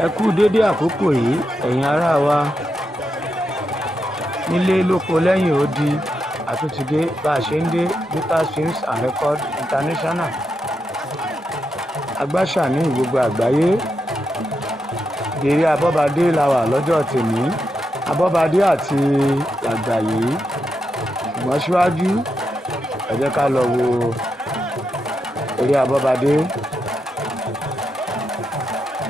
Ẹ kú dédé àkókò yìí ẹ̀yin ará wa nílé lóko lẹ́yìn odi àtúntìdé bá a ṣe ń dé Lucas Films and Records International agbáṣà ní gbogbo àgbáyé. Eré Abọ́badé la wà lọ́jọ́ tèmi, Abọ́badé àti Làgbàyé. Ṣùgbọ́n síwájú ẹ jẹ́ ká lọ wo eré Abọ́badé.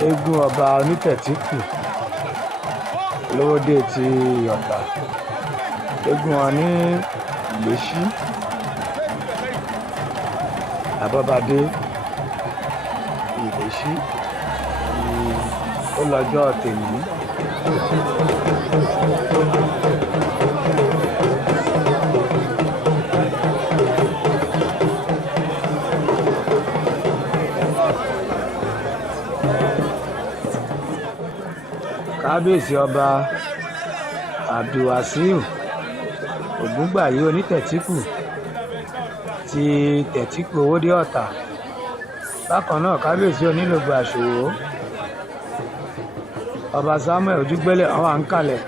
Eégún ọba onítẹ̀tíkù lówódé ti Ọ̀tà, eégún wọn ní Ìléṣí. Abọ́badé Ìléṣí ó lọ́jọ́ tèmi. Kábíyèsí ọba Abdulwasiu Ògúngbàyé onítẹ̀tíkù ti tẹ̀tíkù owódé Ọ̀tà. Bákan náà kábíyèsí onílògbò àṣòwò ọba Samuel Ojúgbélé àwọn à ń kalẹ̀.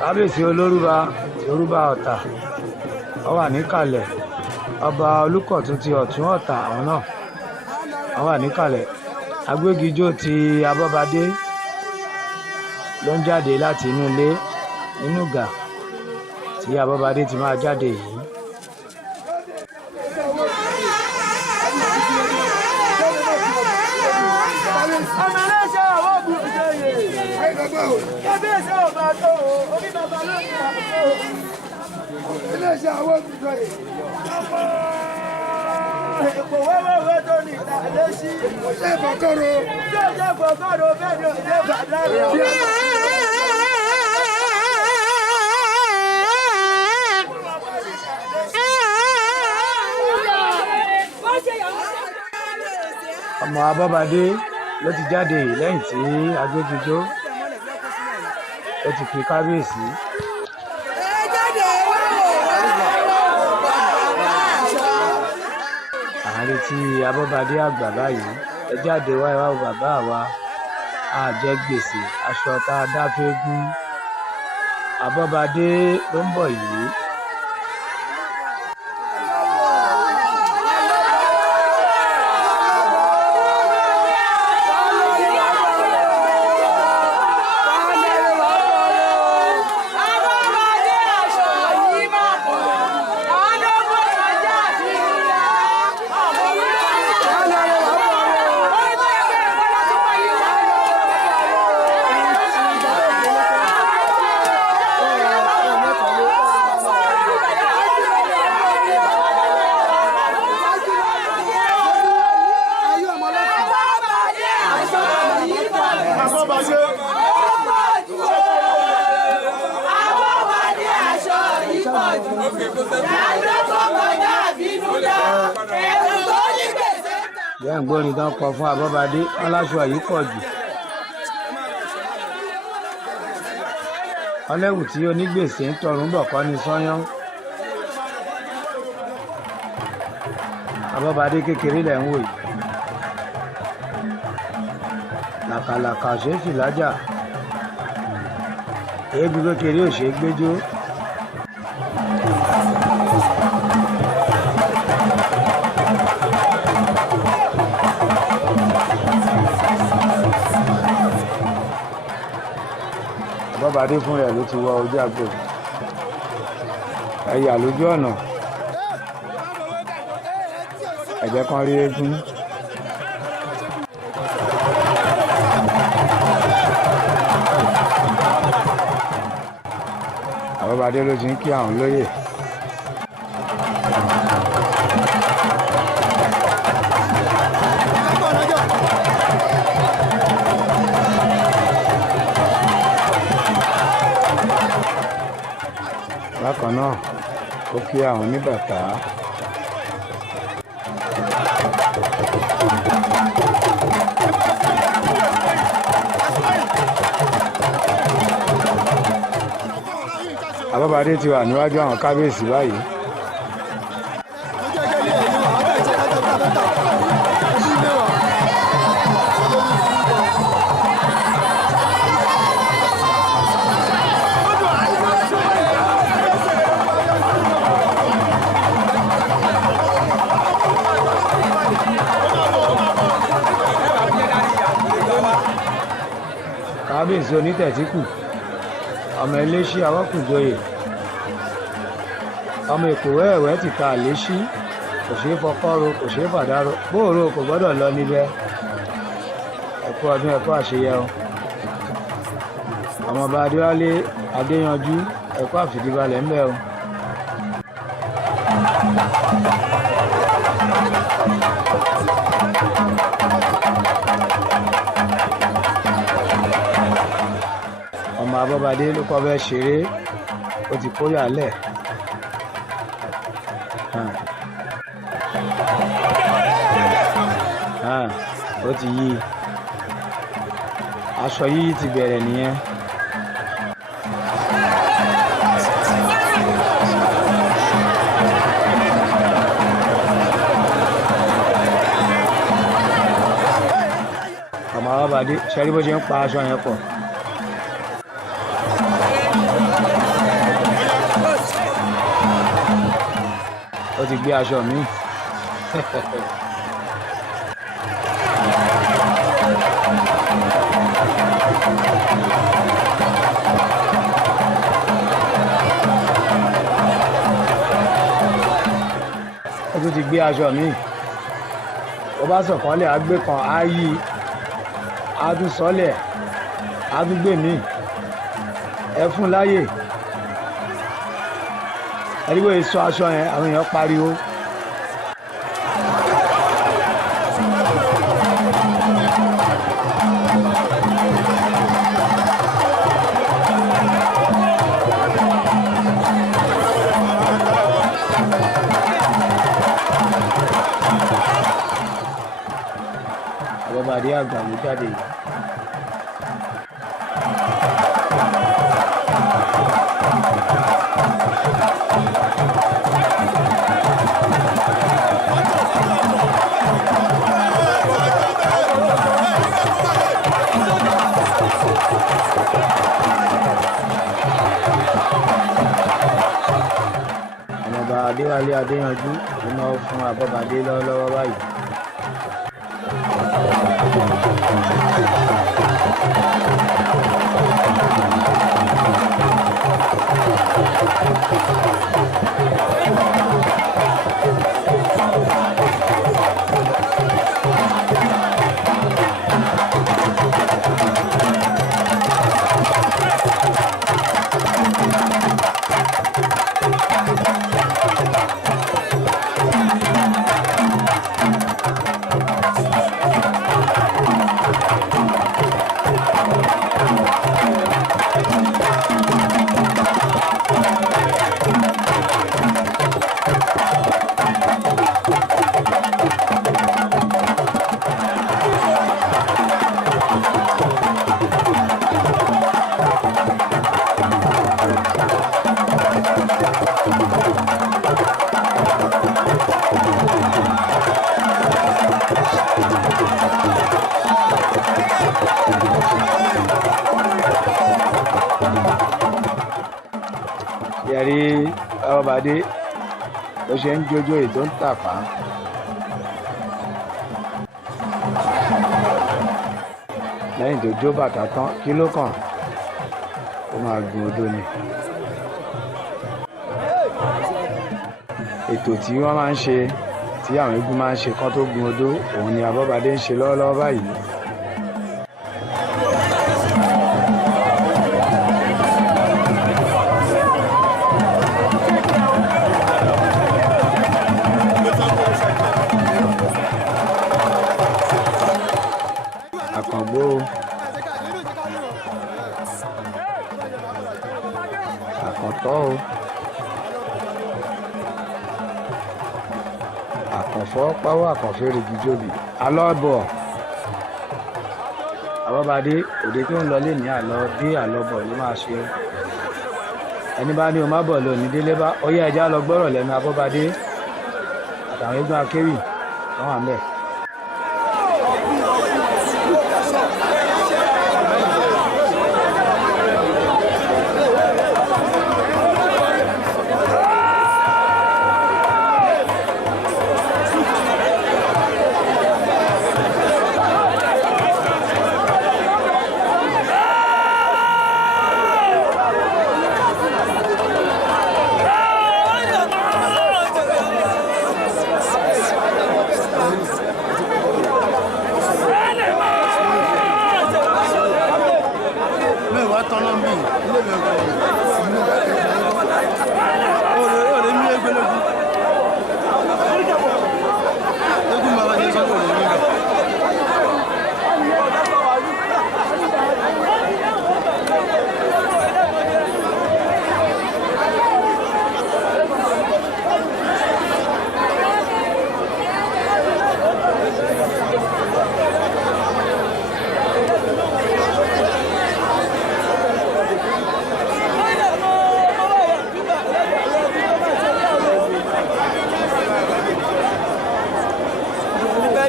Kábíyèsí olórúbá Ọ̀tà ó wà níkàlẹ̀. Ọba Olúkọ̀tún ti Ọ̀tún Ọ̀tà àwọn náà ó wà níkàlẹ̀. Agbégijó ti Abọ́badé ló ń jáde láti inú ilé nínú ìgà tí Abọ́badé ti máa jáde yìí. Ọmọ Abọ́badé ló ti jáde yìí lẹ́yìn tí agbégijó ó ti fi kábíyèsí. Àárín tí Abọ́badé àgbà báyìí ẹ jáde wá ìwà bàbá wa àjẹ gbèsè aṣọ tá a dá fẹ́gún. Abọ́badé ló ń bọ̀ yìí. Bẹ́ẹ̀ ń gbórin tán kọ fún Abọ́badé aláṣọ yìí pọ̀ jù. Ọlẹ́wù tí onígbèsè ń tọrùn bọ̀ kọ́ ni sọ́yán. Abọ́badé kékeré lẹ̀ ń wò yìí. Làkàlàkà ṣe é fìlájà. Eégún kékeré ò ṣe é gbéjó. Abọ́badé fún rẹ̀ ló ti wọ ojú àgbò. Ẹ̀yà lójú ọ̀nà ẹ̀jẹ̀ kan rí eégún. Abọ́badé ló ti ń kí àwọn lóyè. Bákan náà ó kí àwọn oníbàtà. Abọ́badé ti wà níwájú àwọn kábíyèsí báyìí. kábíyèsí onítẹ̀tíkù ọmọ eléṣí awọ́kùnjoyè ọmọ èkó wẹ́ẹ̀wẹ́ ti ta àléṣí kò ṣeé fọkọ́ro kò ṣeé fàdárò bóòrò kò gbọ́dọ̀ lọ níbẹ̀ ẹ̀kú ọdún ẹ̀kú àṣeyẹ o ọmọọba adéwálé adéyanjú ẹ̀kú àfìdíbalẹ̀ ńbẹ o. ọmọ abọ́badé ló kọ́ fẹ́ ṣeré ó ti kó yàlẹ̀ ó ti yí aṣọ yíyí ti bẹ̀rẹ̀ nìyẹn. ọmọ abọ́badé ṣẹ́rí bó ṣe ń pa aṣọ yẹn pọ̀. ó ti gbé aṣọ mi. ó tún ti gbé aṣọ mi. ó bá sọ̀kànlẹ̀ á gbé kan á yí á tún sọ́lẹ̀ á tún gbé mi. ẹ fún láyè. ẹ̀ríwó èso aṣọ yẹn àwọn èèyàn pariwo. Abobade àgbà ló jáde yìí. ọmọọba adéwálé adéyanjú ló máa fún Abobade lọ́wọ́lọ́wọ́ báyìí. yẹrí Abobade bó ṣe ń jójó ètò ń tàpá. lẹ́yìn tó jó bàtà tán kí ló kàn ó máa gun odó ni. ètò tí wọ́n máa ń ṣe tí àwọn eégún máa ń ṣe kán tó gun odó òun ni Abobade ń ṣe lọ́wọ́lọ́wọ́ báyìí. àkàngbó àkàntọ́ o àkànfọ́ pawọ́ àkànfẹ́rẹ́ gíjóbi alọ́bọ̀ Abobade òde tó ń lọ lé ní àlọ́ dé àlọ́bọ̀ ló máa ṣe. ẹni bá ní o má bọ̀ lọ ní délé bá ọyá ẹja lọ gbọ́rọ̀ lẹ́nu Abobade àtàwọn eégún akéwì wọ́n wà ńbẹ̀.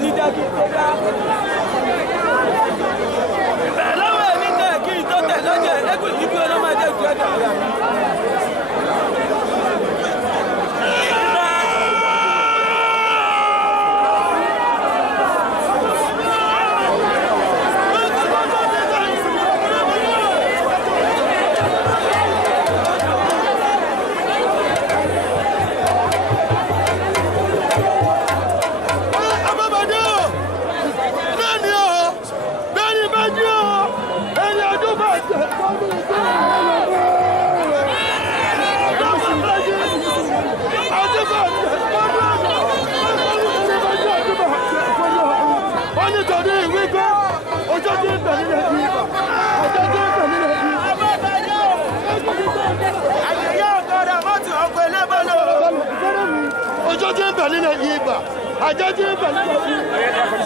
ní dákì tó dá. Bẹ́ẹ̀ lọ́wọ́ ẹ̀ ní tẹ̀ kí n tó tẹ̀ lọ́jọ́ ẹ̀ẹ́dẹ́gbẹ̀ẹ́ yìí bí ọlọ́mọdé gbé ọ̀dọ̀ ọ̀yà. Àjọjí ìgbàlódé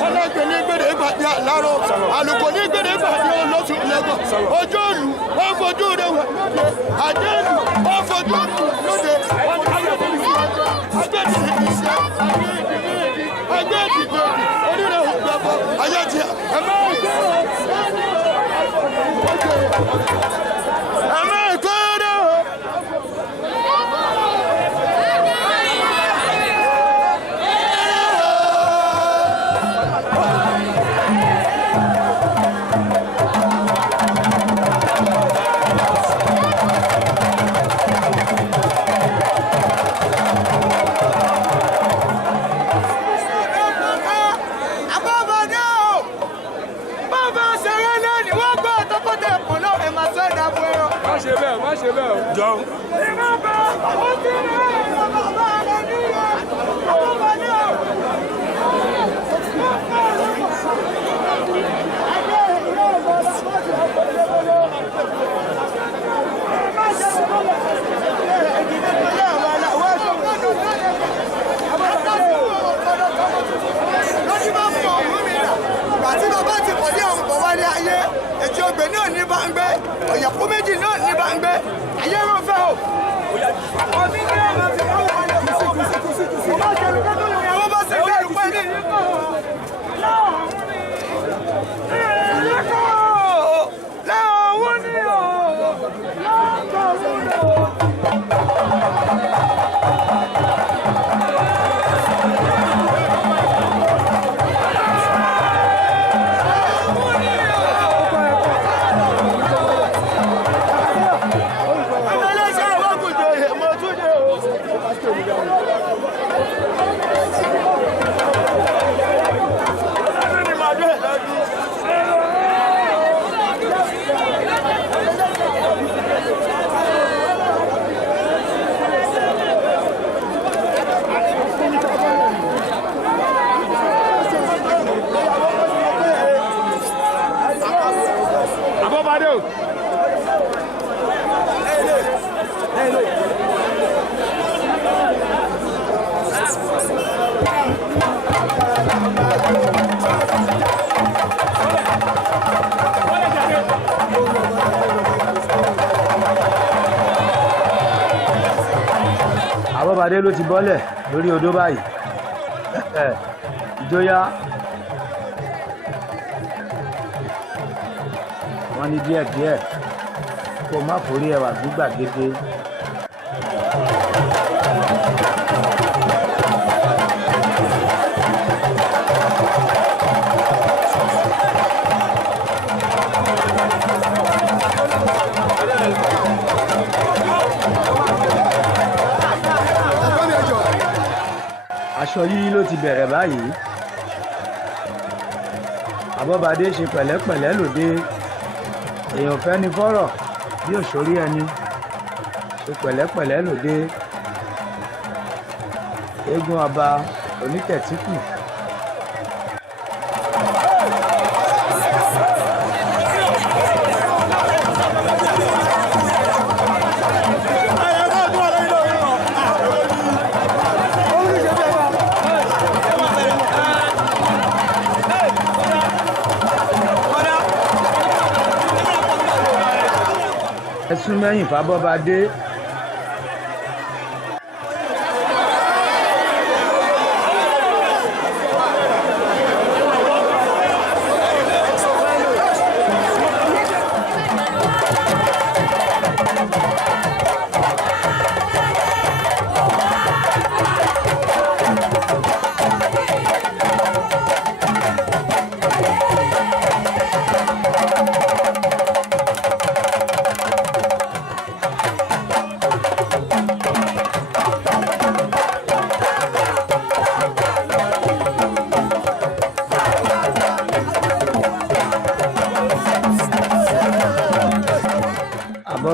ọlọ́gbẹ̀ ní gbèdé ìgbàdí àlárò àlùkò ní gbèdé ìgbàdí olóṣù lẹ́gbọ̀n ojú òlù wọ́n fojú rẹ̀ wẹ̀ àjẹ́lù wọ́n fojú lóde agbẹ́dìgbò onírẹ̀ ògbẹ̀bọ̀ ayẹ́tì ẹ̀mẹ́ Jọ. Àti bàbá ti pọ̀ ní àwọn ọ̀pọ̀ wálé ayé, ètò ọgbẹ̀ náà ní bá ń gbé, ọ̀yẹ̀kú méjì náà ní bá ń gbé, ayé ló fẹ́ o. Ọ̀mí ní ọ̀nà ti bá wà ní ọ̀pọ̀ kò má jẹ́ lùkọ́ tó lòyìn àwọn bá sì gbé ìpẹ́ ní ìlú. Láwọn ní ọ̀ Abobade. Abobade ló ti bọ́lẹ̀ lórí odó báyìí. Ìjọyà wọ́n ní díẹ̀díẹ̀ kó má forí ẹwà gbígbàgede. Aṣọ yíyí ló ti bẹ̀rẹ̀ báyìí. Abobade ṣe pẹ̀lẹ́pẹ̀lẹ́ lóde. Èèyàn fẹ́ ni fọ́rọ̀ bí òṣòrí ẹni. Ṣe pẹ̀lẹ́pẹ̀lẹ́ lóde. Eégún ọba onítẹ̀tíkù. Ẹ̀sùn mẹ́yìn f'Abobade.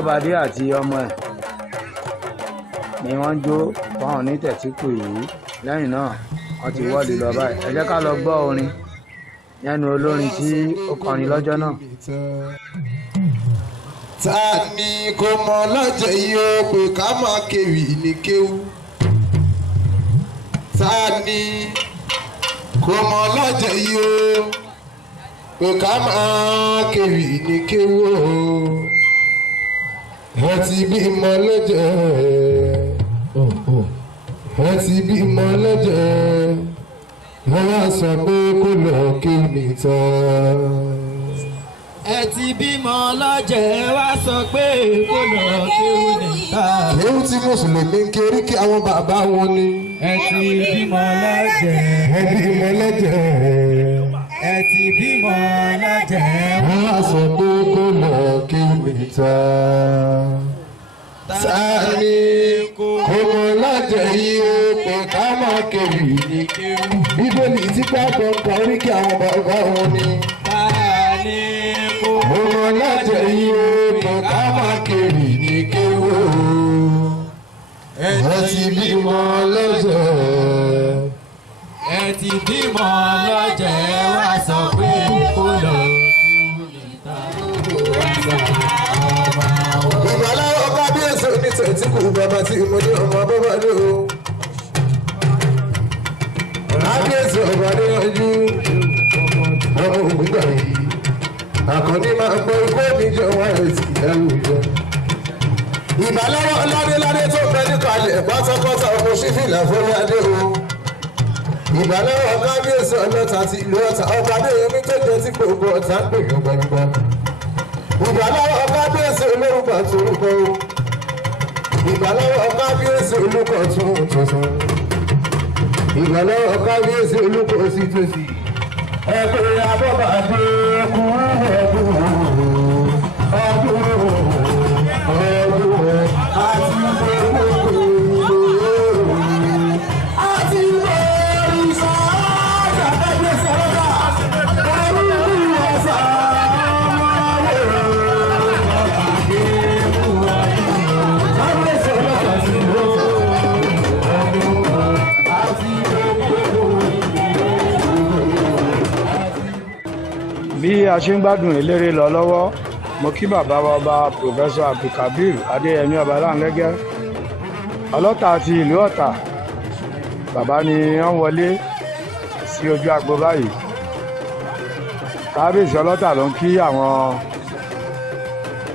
Abobade àti ọmọ ẹ̀ ni wọ́n jó fáwọn onítẹ̀tíkù yìí. Lẹ́yìn náà wọ́n ti wọ́ọ̀lì lọ báyìí. Ẹ jẹ́ ká lọ gbọ́ orin lẹ́nu olórin tí ó kọrin lọ́jọ́ náà. Ta ni kò mọ̀ lọ́jọ́ yìí ó pé ká máa kéwì ní kéwú. Ta ni kò mọ̀ lọ́jọ́ yìí ó pé ká máa kéwì ní kéwú. Ẹ ti bímọ lọ́jọ́ ẹ ti bímọ lọ́jọ́ ẹ wá sọ pé kó lọ kéwì nìtàn. Ẹ ti bímọ lọ́jẹ̀ wá sọ pé kó lọ kéwú níta. Kéwú tí mùsùlùmí ń kérí kí àwọn bàbá wọn ni. Ẹ ti bímọ lọ́jẹ̀. Ẹ bímọ lọ́jẹ̀. Ẹ ti bímọ lọ́jẹ̀. Wọ́n á sọ pé kó lọ kéwú níta. Ta ni kò mọ̀ lọ́jẹ̀ yìí ó pé ká máa kéwì ní kéwú. Bíbélì tí pápọ̀ kọrí kí àwọn bàbá wọn ni. Ta ni kò mọ̀ lọ́jẹ̀ yìí ó pé ká máa kéwì ní kéwú. Ẹ ti bímọ lọ́jẹ̀. Ẹ ti bímọ lọ́jẹ̀ wá sọ pé kó lọ kéwú níta. Ìgbàláwọ̀ kábíyèsí onítẹ̀tíkù bàbá tí mo ní ọmọ Abobade o. Kábíyèsí Abobade yanjú ọmọ ògùngbà yìí. Àkànní máa gbọ́ ikú oníjọ wọn ẹ̀sìn ẹ̀wùjọ. Ìgbàláwọ̀ ládéládé tó fẹ́ níkàlẹ̀ pátákọ́tà ọmọ sífìlà fọládé o. Ìgbàláwọ̀ kábíyèsí ọlọ́ta ti ìlú Ọ̀tà ọba Adéyẹmí tó jẹ́ tí gbogbo Ọ̀tà ń pè yàn gbàgbà. Ìgbàláwọ̀ kábíyèsí olórúkọ torúkọ o. Ìgbàláwọ̀ kábíyèsí olúkọ tuntun. Ìgbàláwọ̀ kábíyèsí olúkọ sí tòsí. Ẹgbẹ́ Abobade kún ọdún àti bí a ṣe ń gbádùn eléré lọ lọ́wọ́, mo kí bàbá wa ọba Professor Abdulkabir Adéyẹmí Ọbalanlẹ́gẹ́ ọlọ́ta ti ìlú Ọ̀tà. Bàbá ni wọ́n wọlé sí ojú agbo báyìí. Kábíyèsí ọlọ́ta ló ń kí àwọn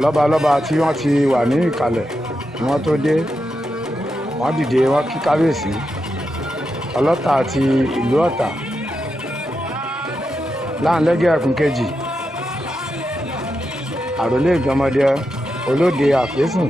lọ́balọ́ba tí wọ́n ti wà ní ìkàlẹ̀ kí wọ́n tó dé. Wọ́n dìde wọ́n kí kábíyèsí ọlọ́ta ti ìlú Ọ̀tà. Láńlẹ́gẹ́ ẹkùn kejì, àròlé ìjọmọdé olóde àfẹ́sùn.